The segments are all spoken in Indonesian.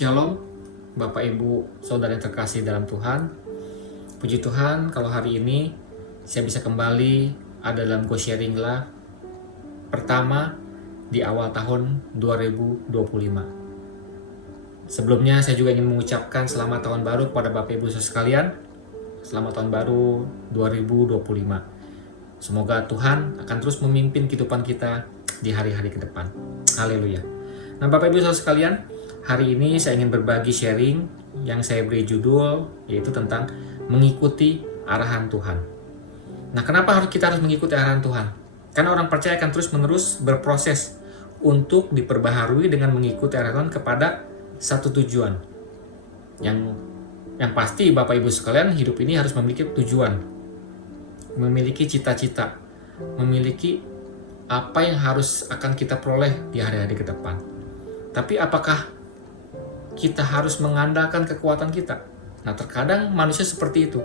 Shalom, Bapak Ibu, Saudara yang terkasih dalam Tuhan. Puji Tuhan kalau hari ini saya bisa kembali ada dalam Go Sharing Lah pertama di awal tahun 2025. Sebelumnya saya juga ingin mengucapkan selamat tahun baru kepada Bapak Ibu sekalian. Selamat tahun baru 2025. Semoga Tuhan akan terus memimpin kehidupan kita di hari-hari ke depan. Haleluya. Nah, Bapak Ibu sekalian, hari ini saya ingin berbagi sharing yang saya beri judul yaitu tentang mengikuti arahan Tuhan. Nah, kenapa kita harus mengikuti arahan Tuhan? Karena orang percaya akan terus-menerus berproses untuk diperbaharui dengan mengikuti arahan Tuhan kepada satu tujuan. Yang pasti Bapak Ibu sekalian, hidup ini harus memiliki tujuan, memiliki cita-cita, memiliki apa yang harus akan kita peroleh di hari-hari ke depan. Tapi apakah kita harus mengandalkan kekuatan kita? Nah, terkadang manusia seperti itu.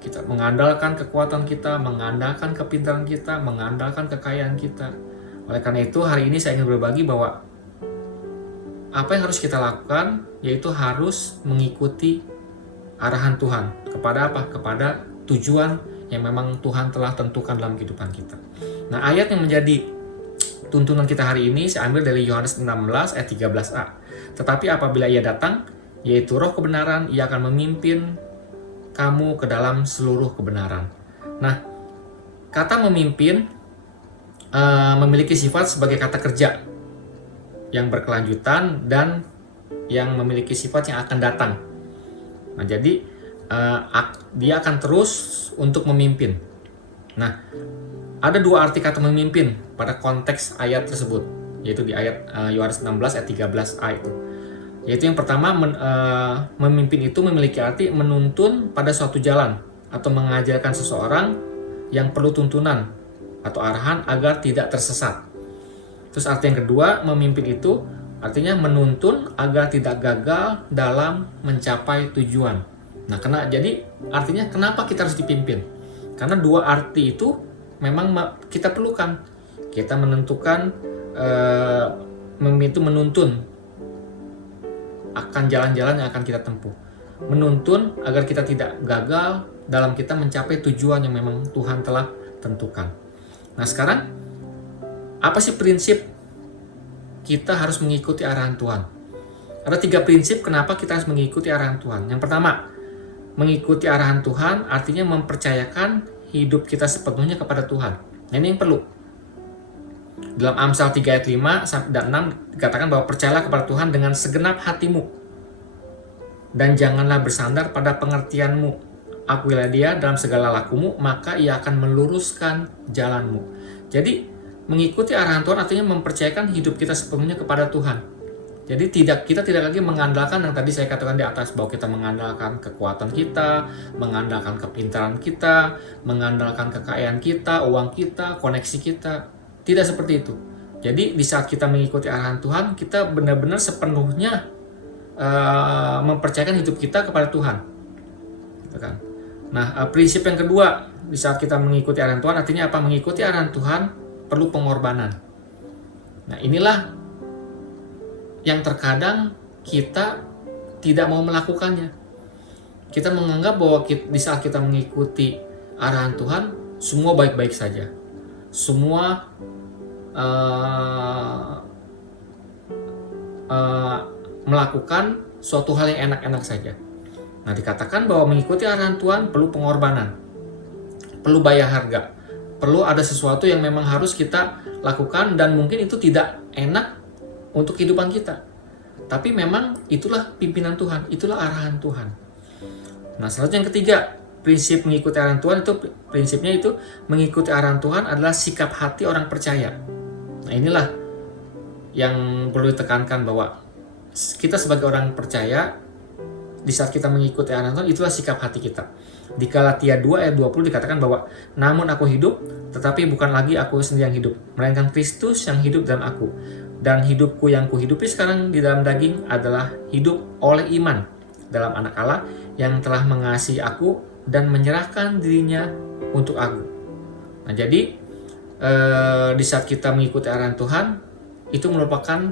Kita mengandalkan kekuatan kita, mengandalkan kepintaran kita, mengandalkan kekayaan kita. Oleh karena itu, hari ini saya ingin berbagi bahwa apa yang harus kita lakukan yaitu harus mengikuti arahan Tuhan. Kepada apa? Kepada tujuan yang memang Tuhan telah tentukan dalam kehidupan kita. Nah, ayat yang menjadi tuntunan kita hari ini saya ambil dari Yohanes 16 ayat 13a. Tetapi apabila ia datang, yaitu roh kebenaran, ia akan memimpin kamu ke dalam seluruh kebenaran. Nah, kata memimpin memiliki sifat sebagai kata kerja yang berkelanjutan dan yang memiliki sifat yang akan datang. Nah, jadi dia akan terus untuk memimpin. Nah, ada dua arti kata memimpin pada konteks ayat tersebut, yaitu di ayat Yohanes 16 ayat 13a itu. Yaitu yang pertama, memimpin itu memiliki arti menuntun pada suatu jalan atau mengajarkan seseorang yang perlu tuntunan atau arahan agar tidak tersesat. Terus arti yang kedua, memimpin itu artinya menuntun agar tidak gagal dalam mencapai tujuan. Nah, jadi artinya kenapa kita harus dipimpin? Karena dua arti itu memang kita perlukan. Kita menentukan, memimpin itu menuntun akan jalan-jalan yang akan kita tempuh. Menuntun agar kita tidak gagal dalam kita mencapai tujuan yang memang Tuhan telah tentukan. Nah, sekarang apa sih prinsip kita harus mengikuti arahan Tuhan? Ada 3 prinsip kenapa kita harus mengikuti arahan Tuhan. Yang pertama, mengikuti arahan Tuhan artinya mempercayakan hidup kita sepenuhnya kepada Tuhan. Nah, ini yang perlu. Dalam Amsal 3 ayat 5 dan 6 dikatakan bahwa percayalah kepada Tuhan dengan segenap hatimu dan janganlah bersandar pada pengertianmu. Akuilah dia dalam segala lakumu, maka ia akan meluruskan jalanmu. Jadi mengikuti arahan Tuhan artinya mempercayakan hidup kita sepenuhnya kepada Tuhan. Jadi kita tidak lagi mengandalkan yang tadi saya katakan di atas, bahwa kita mengandalkan kekuatan kita, mengandalkan kepintaran kita, mengandalkan kekayaan kita, uang kita, koneksi kita. Tidak seperti itu. Jadi di saat kita mengikuti arahan Tuhan, kita benar-benar sepenuhnya mempercayakan hidup kita kepada Tuhan. Gitu kan? Nah, prinsip yang kedua di saat kita mengikuti arahan Tuhan artinya apa? Mengikuti arahan Tuhan perlu pengorbanan. Nah, inilah yang terkadang kita tidak mau melakukannya. Kita menganggap bahwa di saat kita mengikuti arahan Tuhan, semua baik-baik saja. Semua melakukan suatu hal yang enak-enak saja. Nah, dikatakan bahwa mengikuti arahan Tuhan perlu pengorbanan, perlu bayar harga, perlu ada sesuatu yang memang harus kita lakukan dan mungkin itu tidak enak untuk kehidupan kita. Tapi memang itulah pimpinan Tuhan, itulah arahan Tuhan. Nah, selanjutnya yang ketiga, prinsip mengikuti arahan Tuhan itu prinsipnya itu mengikuti arahan Tuhan adalah sikap hati orang percaya. Nah, inilah yang perlu ditekankan bahwa kita sebagai orang percaya di saat kita mengikuti arahan Tuhan itulah sikap hati kita. Di Galatia 2 ayat 20 dikatakan bahwa namun aku hidup, tetapi bukan lagi aku sendiri yang hidup, melainkan Kristus yang hidup dalam aku. Dan hidupku yang kuhidupi sekarang di dalam daging adalah hidup oleh iman dalam Anak Allah yang telah mengasihi aku dan menyerahkan dirinya untuk aku. Nah, jadi di saat kita mengikuti arahan Tuhan, itu merupakan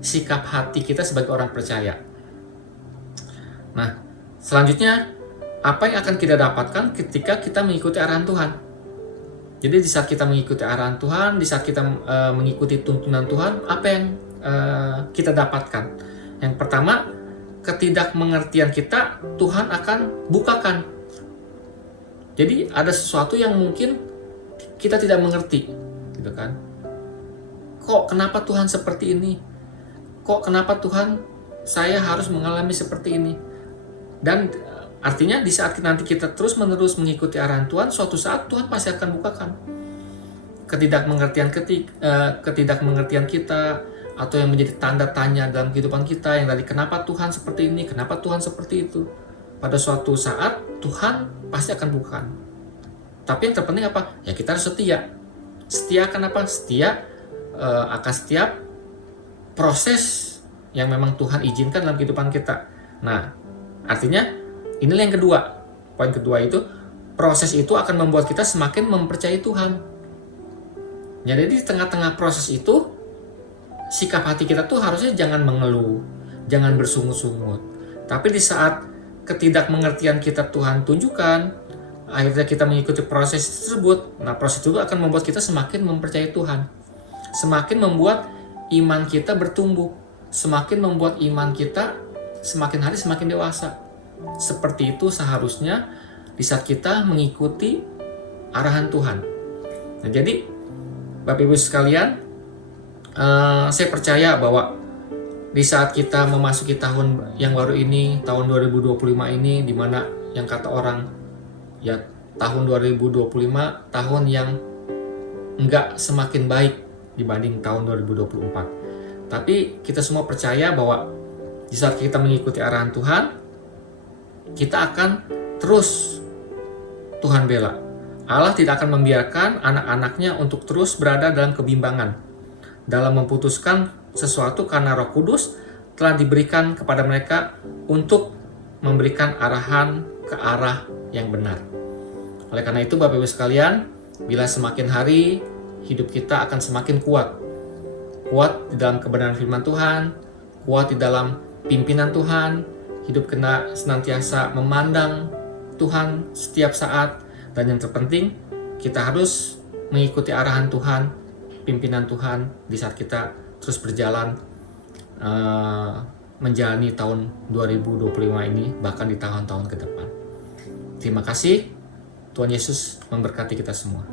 sikap hati kita sebagai orang percaya. Nah, selanjutnya apa yang akan kita dapatkan ketika kita mengikuti arahan Tuhan? Jadi di saat kita mengikuti arahan Tuhan, di saat kita mengikuti tuntunan Tuhan, apa yang kita dapatkan? Yang pertama, ketidakmengertian kita Tuhan akan bukakan. Jadi ada sesuatu yang mungkin kita tidak mengerti, gitu kan? Kok kenapa Tuhan seperti ini? Kok kenapa Tuhan saya harus mengalami seperti ini? Dan artinya di saat nanti kita terus-menerus mengikuti arahan Tuhan, suatu saat Tuhan pasti akan bukakan ketidakmengertian kita, atau yang menjadi tanda tanya dalam kehidupan kita, yang tadi kenapa Tuhan seperti ini, kenapa Tuhan seperti itu. Pada suatu saat Tuhan pasti akan bukakan. Tapi yang terpenting apa? Ya kita harus setia. Setia akan apa? Setia akan setiap proses yang memang Tuhan izinkan dalam kehidupan kita. Nah, artinya inilah yang kedua. Poin kedua itu, proses itu akan membuat kita semakin mempercayai Tuhan. Jadi di tengah-tengah proses itu, sikap hati kita tuh harusnya jangan mengeluh, jangan bersungut-sungut. Tapi di saat ketidakmengertian kita Tuhan tunjukkan, akhirnya kita mengikuti proses tersebut. Nah, proses itu akan membuat kita semakin mempercayai Tuhan. Semakin membuat iman kita bertumbuh. Semakin membuat iman kita semakin hari semakin dewasa. Seperti itu seharusnya di saat kita mengikuti arahan Tuhan. Nah, jadi Bapak Ibu sekalian, saya percaya bahwa di saat kita memasuki tahun yang baru ini, tahun 2025 ini, di mana yang kata orang, ya tahun 2025 tahun yang enggak semakin baik dibanding tahun 2024. Tapi kita semua percaya bahwa di saat kita mengikuti arahan Tuhan, kita akan terus Tuhan bela. Allah tidak akan membiarkan anak-anaknya untuk terus berada dalam kebimbangan dalam memutuskan sesuatu, karena Roh Kudus telah diberikan kepada mereka untuk memberikan arahan ke arah yang benar. Oleh karena itu Bapak Ibu sekalian, bila semakin hari hidup kita akan semakin kuat. Kuat di dalam kebenaran firman Tuhan, kuat di dalam pimpinan Tuhan, hidup kena senantiasa memandang Tuhan setiap saat, dan yang terpenting kita harus mengikuti arahan Tuhan, pimpinan Tuhan di saat kita terus berjalan menjalani tahun 2025 ini, bahkan di tahun-tahun ke depan. Terima kasih. Tuhan Yesus memberkati kita semua.